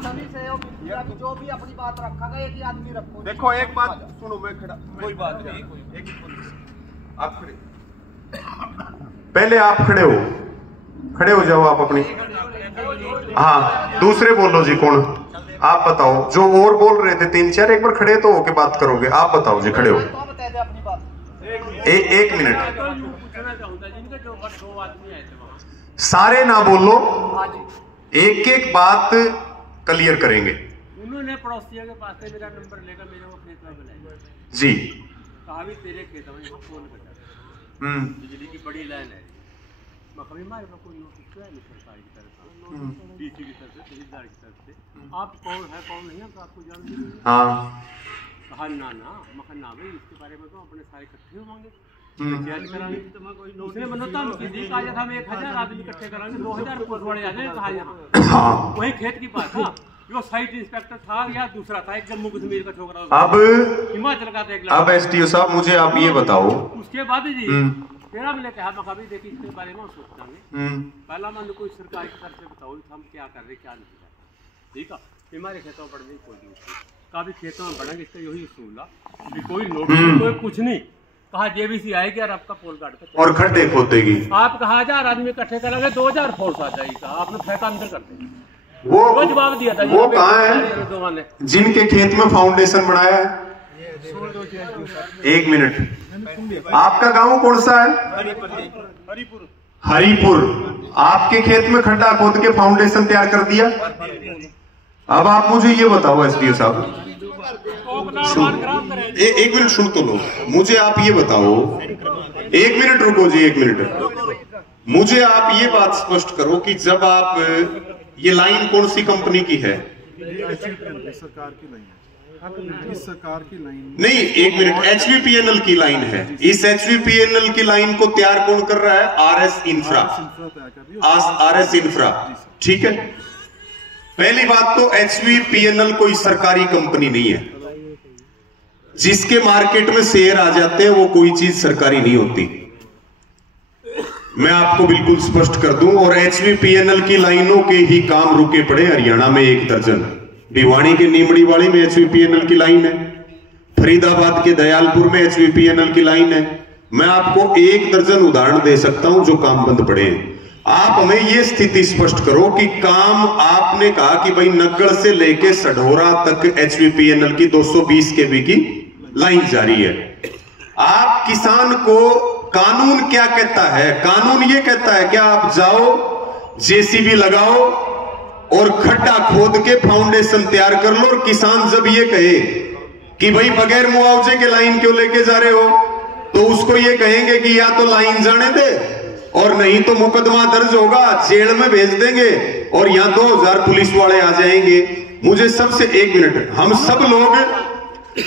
आप सभी सहयोग जो भी अपनी बात रखा एक ही आदमी रखो। देखो एक बात सुनो, मैं खड़ा, कोई बात नहीं, एक आप खड़े, पहले आप खड़े हो जाओ आप अपनी। हाँ दूसरे बोलो जी, कौन आप बताओ, जो और बोल रहे थे 3-4 एक बार खड़े तो होके बात करोगे। आप बताओ जी, खड़े हो एक मिनट, सारे ना बोलो, एक एक बात क्लियर करेंगे। उन्होंने पड़ोसियों के पास से मेरा नंबर लेकर मेरे को खेत में बुलाया जी, कहा भी तेरे खेत में फोन कर, बिजली की बड़ी लाइन है, मखमी मारे में कोई नोटिस तो है नहीं सरकारी की तरफ से, डीसी की तरफ से, तहसीलदार की तरफ से, आप कौन है कौन नहीं है तो आपको जान दीजिए। हाँ कहा ना मखन ना भाई इसके बारे में तो अपने सारे इकट्ठे होंगे, कराने की तो मैं कोई उसने बनता किसी का था, हम 1000 आदमी इकट्ठे कराएंगे, 2000 पुलिस आ जाए कहा यहाँ वही खेत की बात था। जो साइट इंस्पेक्टर था या दूसरा था, एक जम्मू कश्मीर का छोकरा, अब हिमाचल का था। अब एसडीओ साहब मुझे आप ये बताओ, उसके बाद जी तेरा मैंने कहा मकाबी देखिए इसके बारे में सोचांगे, पहला मन कोई सरकार की तरफ से बताओ हम क्या कर रहे क्या नहीं कर रहे, ठीक है। हमारे खेतों में बढ़ने की कोई नहीं, काफी खेतों में बढ़ेंगे, इसका यही उसूल है, कोई नोटिस कोई कुछ नहीं। कहा जेबीसी आएगी और आपका पोल काट कर और खड्डे खोदेगी, आप कहा 1000 आदमी इकट्ठे करेंगे 2000 फोर्स आ जाएगी, आपने फेंका अंदर कर देंगे। वो जवाब दिया था, वो कहाँ है जिनके खेत में फाउंडेशन बनाया है? एक मिनट, आपका गांव कौन सा है? हरिपुर। आपके खेत में खड्डा खोद के फाउंडेशन तैयार कर दिया। अब आप मुझे ये बताओ एसडीओ साहब, एक मिनट सुन तो लो, मुझे आप ये बताओ, एक मिनट रुको जी, एक मिनट, मुझे आप ये बात स्पष्ट करो कि जब आप ये लाइन कौन सी कंपनी की है? सरकार की लाइन है, इस सरकार की लाइन नहीं, एक मिनट, एचवीपीएनएल की लाइन है। इस एचवीपीएनएल की लाइन को तैयार कौन कर रहा है? आरएस इंफ्रा, आरएस इंफ्रा, ठीक है। पहली बात तो एचवीपीएनएल कोई सरकारी कंपनी नहीं है, जिसके मार्केट में शेयर आ जाते हैं वो कोई चीज सरकारी नहीं होती, मैं आपको बिल्कुल स्पष्ट कर दूं। और एचवीपीएनएल की लाइनों के ही काम रुके पड़े हरियाणा में 1 दर्जन। भिवानी के नीमड़ी वाली में एचवीपीएनएल की लाइन है, फरीदाबाद के दयालपुर में एचवीपीएनएल की लाइन है, मैं आपको 1 दर्जन उदाहरण दे सकता हूं जो काम बंद पड़े हैं। आप हमें यह स्थिति स्पष्ट करो कि काम आपने कहा कि भाई नग्गड़ से लेके सढौरा तक एचवीपीएनएल की 220 केवी की लाइन जारी है। आप किसान को कानून क्या कहता है? कानून ये कहता है क्या आप जाओ जेसीबी लगाओ और खड्डा खोद के फाउंडेशन तैयार कर लो, और किसान जब ये कहे कि भाई बगैर मुआवजे के लाइन क्यों लेके जा रहे हो, तो उसको ये कहेंगे कि या तो लाइन जाने दे और नहीं तो मुकदमा दर्ज होगा, जेल में भेज देंगे और यहाँ 2000 पुलिस वाले आ जाएंगे। मुझे सबसे, एक मिनट, हम सब लोग,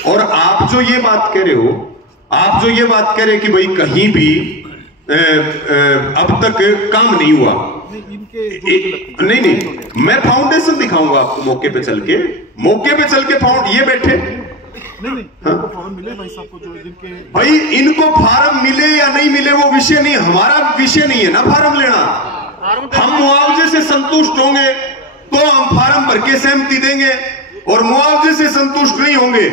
और आप जो ये बात कह रहे हो, आप जो ये बात कह रहे कि भाई कहीं भी अब तक काम नहीं हुआ, नहीं, मैं फाउंडेशन दिखाऊंगा आपको मौके पे चल के ये बैठे नहीं, फार्म मिले भाई सबको, जो जिनके भाई इनको फार्म मिले या नहीं मिले वो विषय नहीं, हमारा विषय नहीं है ना फार्म लेना। हम मुआवजे से संतुष्ट होंगे तो हम फार्म भर के सहमति देंगे, और मुआवजे से संतुष्ट नहीं होंगे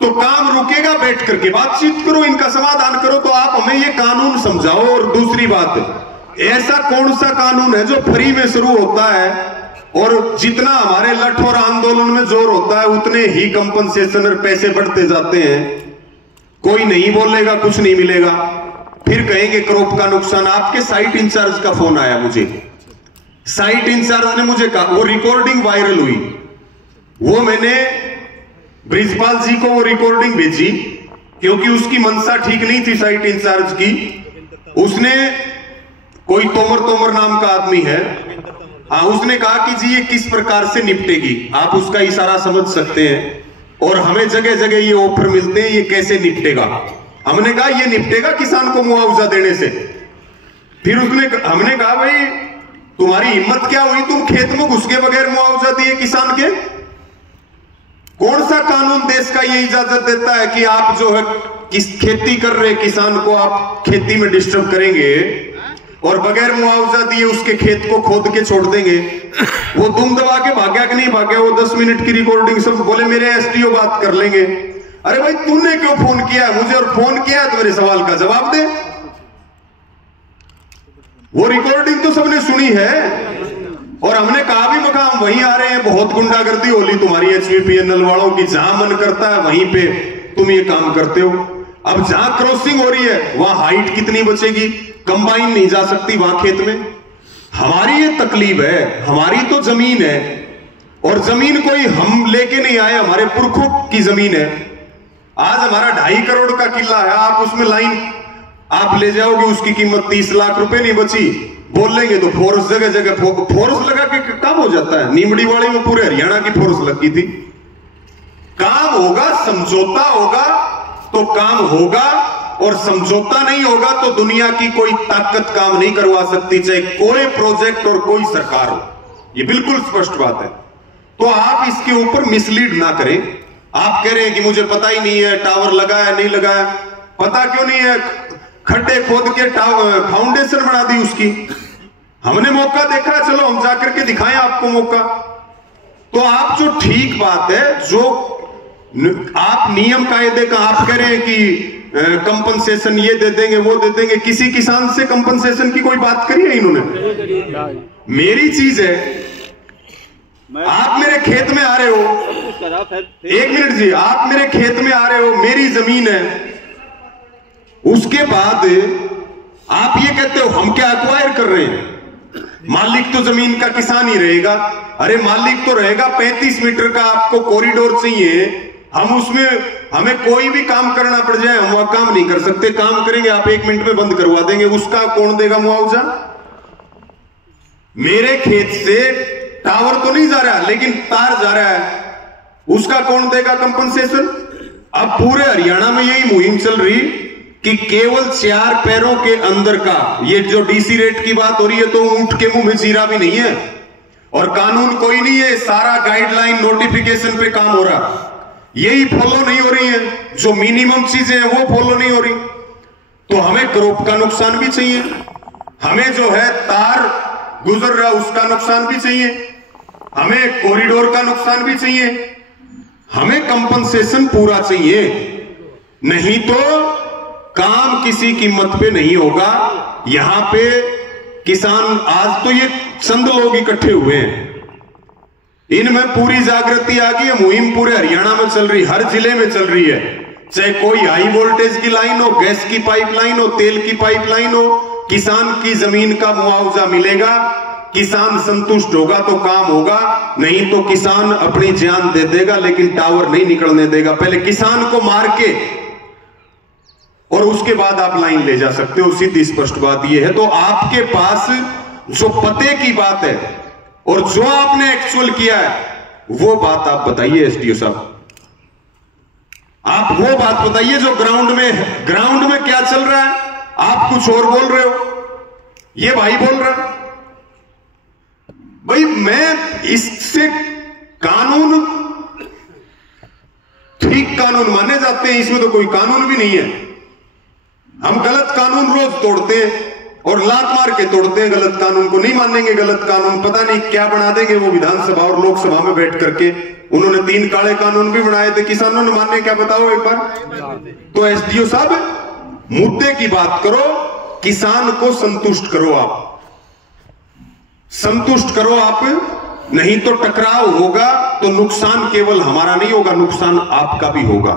तो काम रुकेगा, बैठ करके बातचीत करो, इनका समाधान करो। तो आप हमें ये कानून समझाओ। और दूसरी बात, ऐसा कौन सा कानून है जो फ्री में शुरू होता है और जितना हमारे लठ और आंदोलन में जोर होता है उतने ही कंपनसेशन और पैसे बढ़ते जाते हैं? कोई नहीं बोलेगा, कुछ नहीं मिलेगा, फिर कहेंगे क्रॉप का नुकसान। आपके साइट इंचार्ज का फोन आया मुझे, साइट इंचार्ज ने मुझे कहा, वो रिकॉर्डिंग वायरल हुई, वो मैंने ब्रिजपाल जी को वो रिकॉर्डिंग भेजी क्योंकि उसकी मंशा ठीक नहीं थी साइट इंचार्ज की। उसने, कोई तोमर नाम का आदमी है, हाँ, उसने कहा कि जी ये किस प्रकार से निपटेगी, आप उसका इशारा समझ सकते हैं, और हमें जगह जगह ये ऑफर मिलते हैं, ये कैसे निपटेगा? हमने कहा ये निपटेगा किसान को मुआवजा देने से। फिर हमने कहा भाई तुम्हारी हिम्मत क्या हुई, तुम खेत में घुस के बगैर मुआवजा दिए किसान के? कौन सा कानून देश का ये इजाजत देता है कि आप जो है खेती कर रहे किसान को आप खेती में डिस्टर्ब करेंगे? और बगैर मुआवजा दिए उसके खेत को खोद के छोड़ देंगे, वो दुम दबा के भाग्या कि नहीं भाग्या, वो 10 मिनट की रिकॉर्डिंग सब बोले मेरे एसडीओ बात कर लेंगे। अरे भाई तूने क्यों फोन किया मुझे और फोन किया है तो मेरे सवाल का जवाब दे। वो रिकॉर्डिंग तो सबने सुनी है और हमने कहा भी मकाम वहीं आ रहे हैं, बहुत गुंडागर्दी होली तुम्हारी एचवीपीएनएल वालों की, जहां मन करता है वहीं पे तुम ये काम करते हो। अब जहां क्रॉसिंग हो रही है वहां हाइट कितनी बचेगी, कंबाइन नहीं जा सकती वहां खेत में। हमारी ये तकलीफ है, हमारी तो जमीन है और जमीन कोई हम लेके नहीं आए, हमारे पुरखों की जमीन है। आज हमारा 2.5 करोड़ का किला है, आप उसमें लाइन आप ले जाओगे उसकी कीमत 30 लाख रुपए नहीं बची, बोल लेंगे तो फोर्स जगह जगह फोर्स लगा के काम हो जाता है। नीमड़ी वाले में पूरे हरियाणा की फोर्स लगी थी। काम होगा, समझौता होगा तो काम होगा और समझौता नहीं होगा तो दुनिया की कोई ताकत काम नहीं करवा सकती, चाहे कोई प्रोजेक्ट और कोई सरकार हो। ये बिल्कुल स्पष्ट बात है। तो आप इसके ऊपर मिसलीड ना करें। आप कह रहे हैं कि मुझे पता ही नहीं है टावर लगाया नहीं लगाया, पता क्यों नहीं है? खड्डे खोद के फाउंडेशन बना दी उसकी, हमने मौका देखा, चलो हम जाकर के दिखाएं आपको मौका। तो आप जो ठीक बात है, जो आप नियम कायदे का आप कह रहे हैं कि कंपनसेशन ये दे देंगे वो दे देंगे, किसी किसान से कंपनसेशन की कोई बात करी है इन्होंने? मेरी चीज है, आप मेरे खेत में आ रहे हो, 1 मिनट जी, आप मेरे खेत में आ रहे हो, मेरी जमीन है, उसके बाद आप ये कहते हो हम क्या एक्वायर कर रहे हैं? मालिक तो जमीन का किसान ही रहेगा। अरे मालिक तो रहेगा, 35 मीटर का आपको कॉरिडोर चाहिए, हम उसमें हमें कोई भी काम करना पड़ जाए हम वह काम नहीं कर सकते। काम करेंगे आप 1 मिनट में बंद करवा देंगे, उसका कौन देगा मुआवजा? मेरे खेत से टावर तो नहीं जा रहा लेकिन तार जा रहा है, उसका कौन देगा कंपनसेशन? अब पूरे हरियाणा में यही मुहिम चल रही कि केवल 4 पैरों के अंदर का, ये जो डीसी रेट की बात हो रही है तो ऊंट के मुंह में जीरा भी नहीं है और कानून कोई नहीं है, सारा गाइडलाइन नोटिफिकेशन पे काम हो रहा, यही फॉलो नहीं हो रही है। जो मिनिमम चीजें हैं वो फॉलो नहीं हो रही। तो हमें क्रॉप का नुकसान भी चाहिए, हमें जो है तार गुजर रहा उसका नुकसान भी चाहिए, हमें कॉरिडोर का नुकसान भी चाहिए, हमें कंपनसेशन पूरा चाहिए, नहीं तो काम किसी कीमत पे नहीं होगा। यहां पे किसान, आज तो ये चंद लोग इकट्ठे हुए हैं, इनमें पूरी जागृति आ गई है, मुहिम पूरे हरियाणा में चल रही, हर जिले में चल रही है, चाहे कोई हाई वोल्टेज की लाइन हो, गैस की पाइपलाइन हो, तेल की पाइपलाइन हो, किसान की जमीन का मुआवजा मिलेगा, किसान संतुष्ट होगा तो काम होगा, नहीं तो किसान अपनी जान दे देगा लेकिन टावर नहीं निकलने देगा। पहले किसान को मार के और उसके बाद आप लाइन ले जा सकते हो, सीधी स्पष्ट बात यह है। तो आपके पास जो पते की बात है और जो आपने एक्चुअल किया है वो बात आप बताइए एसडीओ साहब, आप वो बात बताइए जो ग्राउंड में है। ग्राउंड में क्या चल रहा है? आप कुछ और बोल रहे हो, ये भाई बोल रहा है। भाई मैं इससे कानून ठीक कानून माने जाते हैं, इसमें तो कोई कानून भी नहीं है। हम गलत कानून रोज तोड़ते हैं और लात मार के तोड़ते हैं गलत कानून को। नहीं मानेंगे गलत कानून, पता नहीं क्या बना देंगे वो विधानसभा और लोकसभा में बैठ करके। उन्होंने 3 काले कानून भी बनाए थे, किसानों ने माने क्या बताओ एक बार? तो एसडीओ साहब मुद्दे की बात करो, किसान को संतुष्ट करो, आप संतुष्ट करो आप, नहीं तो टकराव होगा तो नुकसान केवल हमारा नहीं होगा, नुकसान आपका भी होगा।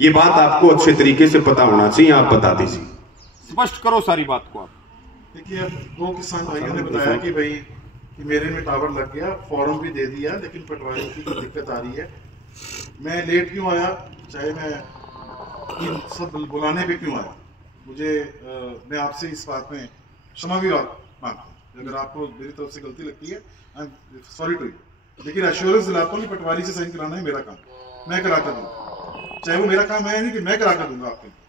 ये बात आपको अच्छे तरीके से पता होना चाहिए, आप बता दीजिए, स्पष्ट करो सारी बात को आप। देखिए, अब 2 किसान भाइयों ने बताया कि भाई कि मेरे में टावर लग गया, फॉर्म भी दे दिया, लेकिन पटवारी की दिक्कत आ रही है। मैं लेट क्यों आया, चाहे मैं सब बुलाने पे क्यों आया, मुझे मैं आपसे इस बात में क्षमा भी मांगता हूँ। अगर आपको मेरी तरफ से गलती लगती है, I am sorry to you, लेकिन एश्योरेंस दिलाता हूँ कि पटवारी से साइन कराना है मेरा काम, मैं करा कर दूंगा, चाहे वो मेरा काम है नहीं कि मैं करा कर दूंगा आपके।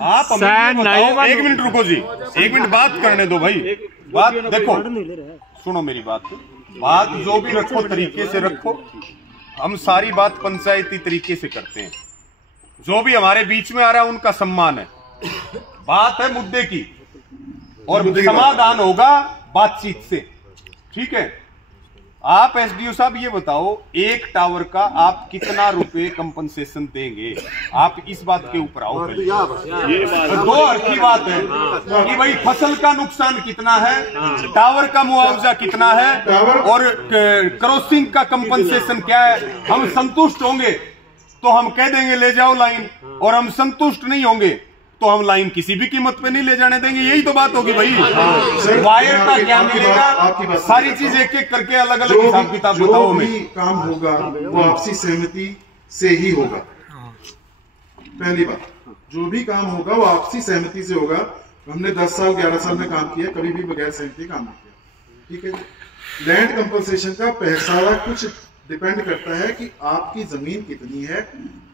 आप बताओ, 1 मिनट रुको जी, 1 मिनट बात करने दो भाई। बात देखो, सुनो मेरी बात जो भी रखो तरीके से रखो, हम सारी बात पंचायती तरीके से करते हैं, जो भी हमारे बीच में आ रहा है उनका सम्मान है। बात है मुद्दे की, और समाधान होगा बातचीत से, ठीक है। आप एसडीओ साहब ये बताओ, एक टावर का आप कितना रुपए कंपनसेशन देंगे? आप इस बात के ऊपर आओ। दो अर्थ की बात है कि भाई फसल का नुकसान कितना है, टावर का मुआवजा कितना है, और क्रॉसिंग का कंपनसेशन क्या है। हम संतुष्ट होंगे तो हम कह देंगे ले जाओ लाइन, और हम संतुष्ट नहीं होंगे तो हम लाइन किसी भी कीमत पे नहीं ले जाने देंगे। यही तो बात होगी भाई। वायर का क्या मिलेगा, सारी चीज एक एक करके अलग अलग हिसाब किताब बताओ हमें। काम होगा वो आपसी सहमति से ही होगा। पहली बात, जो भी काम होगा वो आपसी सहमति से होगा। हमने 10 साल 11 साल में काम किया, कभी भी बगैर सहमति काम नहीं किया, ठीक है। लैंड कंपनसेशन का सारा कुछ डिपेंड करता है कि आपकी जमीन कितनी है,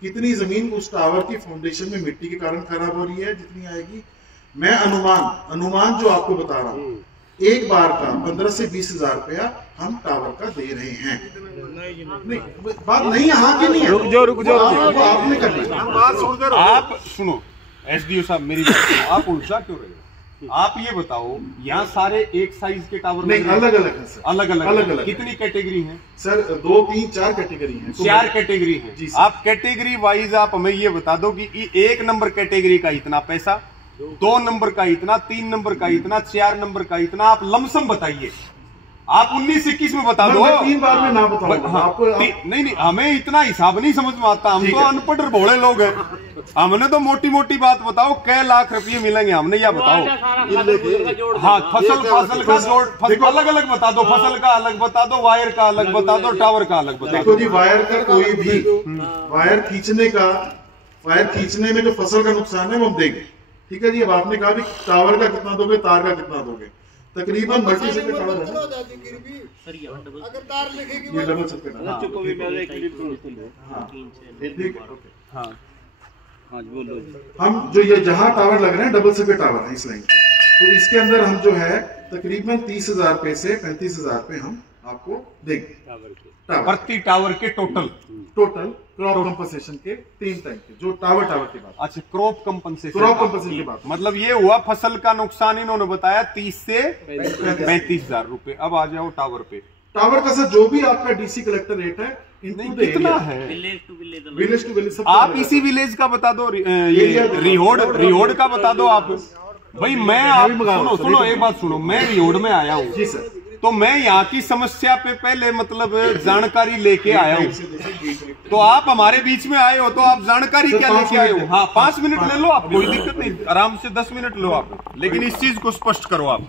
कितनी जमीन उस टावर की फाउंडेशन में मिट्टी के कारण खराब हो रही है, जितनी आएगी। मैं अनुमान जो आपको बता रहा हूँ, एक बार का 15 से 20 हजार रुपया हम टावर का दे रहे हैं। नहीं, बात नहीं यहाँ की नहीं है। रुक जाओ आपने करना। आप सुनो एसडीओ साहब, मेरी बात सुनो, आप उलझा क्यों रहे हो? आप ये बताओ, यहाँ सारे एक साइज के टावर नहीं, अलग अलग है सर। अलग अलग कितनी कैटेगरी है सर? 2 3 4 कैटेगरी है। 4 कैटेगरी है। आप कैटेगरी वाइज आप हमें ये बता दो कि 1 नंबर कैटेगरी का इतना पैसा, 2 नंबर का इतना, 3 नंबर का इतना, 4 नंबर का इतना। आप लमसम बताइए। आप 19-21 में बता दो। 3 बार में ना बताऊं हाँ, आपको। नहीं, हमें इतना हिसाब नहीं समझ में आता। हम तो अनपढ़ भोले लोग हैं। हमने तो मोटी मोटी बात बताओ, कै लाख रुपये मिलेंगे हमने, या बताओ। हाँ, फसल का जोड़ अलग अलग बता दो, फसल का अलग बता दो, वायर का अलग बता दो, टावर का अलग बता दो। देखो जी, वायर का कोई भी वायर खींचने में जो फसल का नुकसान है वो हम देंगे, ठीक है जी। अब आपने कहा भी टावर का कितना दोगे, तार का कितना दोगे। तकरीबन मल्टी सर्किट टावर है, अगर तार लिखेगी ये डबल सर्किट है। हाँ, हम जो ये जहां टावर लग रहे हैं डबल सर्किट टावर है इस लाइन पे, तो इसके अंदर हम जो है तकरीबन 30,000 रुपए से 35,000 रुपए हम आपको देंगे प्रति टावर के टोटल क्रॉप कंपनसेशन के 3 टाइम के, जो टावर की बात। अच्छा, क्रॉप कंपनसेशन की बात, मतलब ये हुआ फसल का नुकसान इन्होंने बताया 30 से 35,000 रुपए। अब आ जाओ टावर पे। टावर का सर जो भी आपका डीसी कलेक्टर रेट है कितना है, विलेज टू विलेज आप इसी विलेज का बता दो। ये रिहोड का बता दो आप भाई। मैं आप सुनो एक बात सुनो, मैं रिहोड में आया हूँ जी सर, तो मैं यहाँ की समस्या पे पहले मतलब जानकारी लेके आया हूँ। तो आप हमारे बीच में आए हो तो आप जानकारी क्या लेके आए हो? हाँ, 5 मिनट ले लो आप, कोई दिक्कत नहीं, आराम से 10 मिनट लो आप, लेकिन इस चीज को स्पष्ट करो आप।